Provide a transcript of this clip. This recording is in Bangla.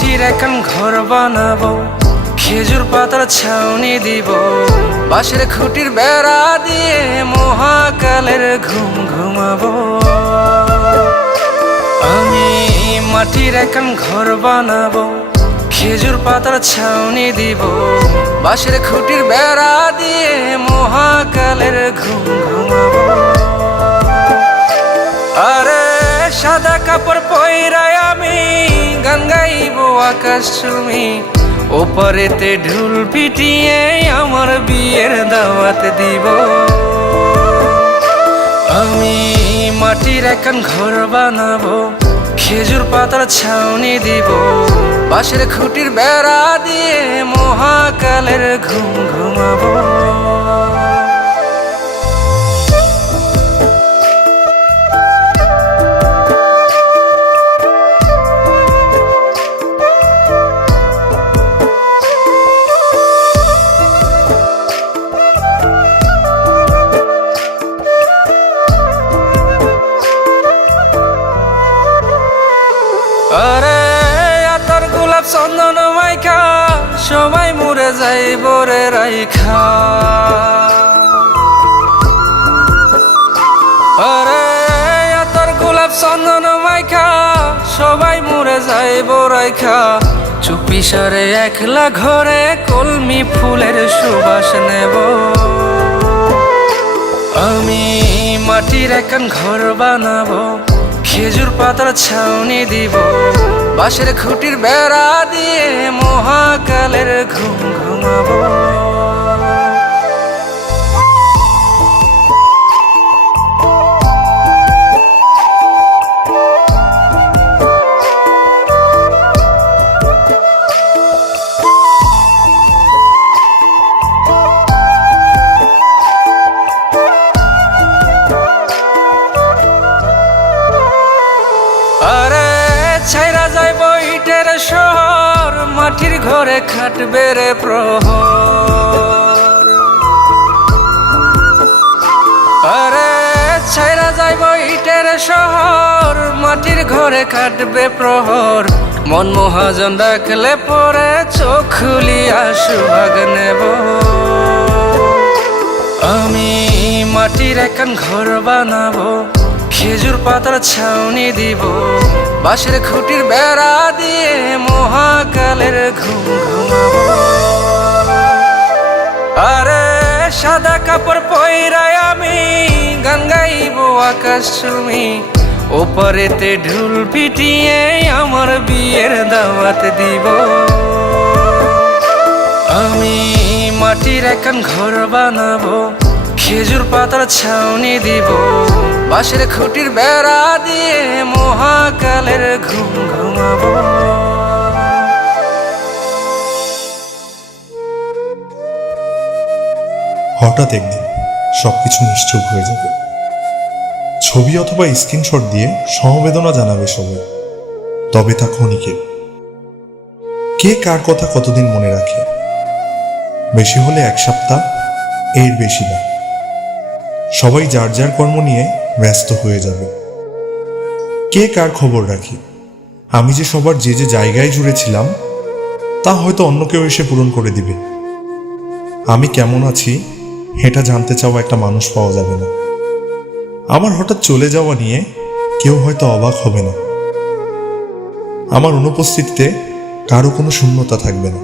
মাটির এখন ঘর বানাবো, খেজুর পাতার ছাউনি দিব, বাঁশের খুঁটির বেড়া দিয়ে মহাকালের ঘুম ঘুমাবো। আমি মাটির এখন ঘর বানাবো, খেজুর পাতার ছাউনি দিব, বাঁশের খুঁটির বেড়া দিয়ে মহাকালের ঘুম ঘুমাবো। আরে সাদা কাপড় পইরায় আমি গান গাইবো আকাশ চুমি, ওপারেতে ঢোল পিটিয়ে আমার বিয়ের দাওয়াত দিব। আমি মাটির এখন ঘর বানাবো, খেজুর পাতার ছাউনি দিব, বাঁশের খুঁটির বেড়া দিয়ে মহাকালের ঘুম ঘুমাবো। আরে আতর গোলাপ চন্দন মাইখা সবাই মরে যাইব রে রাইখা। আরে আতর গোলাপ চন্দন মাইখা সবাই মরে যাইব রাইখা, চুপি সারে একলা ঘরে কলমি ফুলের সুবাস নেব। আমি মাটির এখন ঘর বানাবো, খেজুর পাতার ছাউনি দিব, বাঁশের খুঁটির বেড়া দিয়ে মহাকালের ঘুম ঘুমাবো। আরে ছাইরা যাইব ইটের শহর, মাটির ঘরে খাটবে রে প্রহর। আরে ছাইরা যাইব ইটের শহর, মাটির ঘরে খাটবে প্রহর, মন মহাজন ডাকলে পরে চোখ খুলিয়া সুভাগ নেব। আমি মাটির এখন ঘর বানাবো, খেজুর পাতার ছাউনি দিব, বাঁশের খুঁটির বেড়া দিয়ে মহাকালের ঘুম ঘুমাবো। আরে সাদা কাপড় পইরায় আমি গান গাইবো আকাশ চুমি, ওপারেতে ঢোল পিটিয়ে আমার বিয়ের দাওয়াত দিব। আমি মাটির এখন ঘর বানাবো, খেজুর পাতার ছাউনি দিব, বাঁশের খুঁটির বেড়া দিয়ে মহাকালের ঘুম ঘুমাবো। হঠাৎ একদিন সবকিছু নিশ্চুপ হয়ে যাবে। ছবি অথবা স্ক্রিনশট দিয়ে সমবেদনা জানাবে সবাই, তবে তা ক্ষণিকের। কে কার কথা কতদিন মনে রাখে? বেশি হলে 1 সপ্তাহ, এর বেশি না। সবাই যার যার কর্ম নিয়ে ব্যস্ত হয়ে যাবে। কে কার খবর রাখি? আমি যে সবার যে যে জায়গায় জুড়েছিলাম তা হয়তো অন্য কেউ এসে পূরণ করে দিবে। আমি কেমন আছি এটা জানতে চাওয়া একটা মানুষ পাওয়া যাবে না। আমার হঠাৎ চলে যাওয়া নিয়ে কেউ হয়তো অবাক হবে না। আমার অনুপস্থিতিতে কারো কোনো শূন্যতা থাকবে না।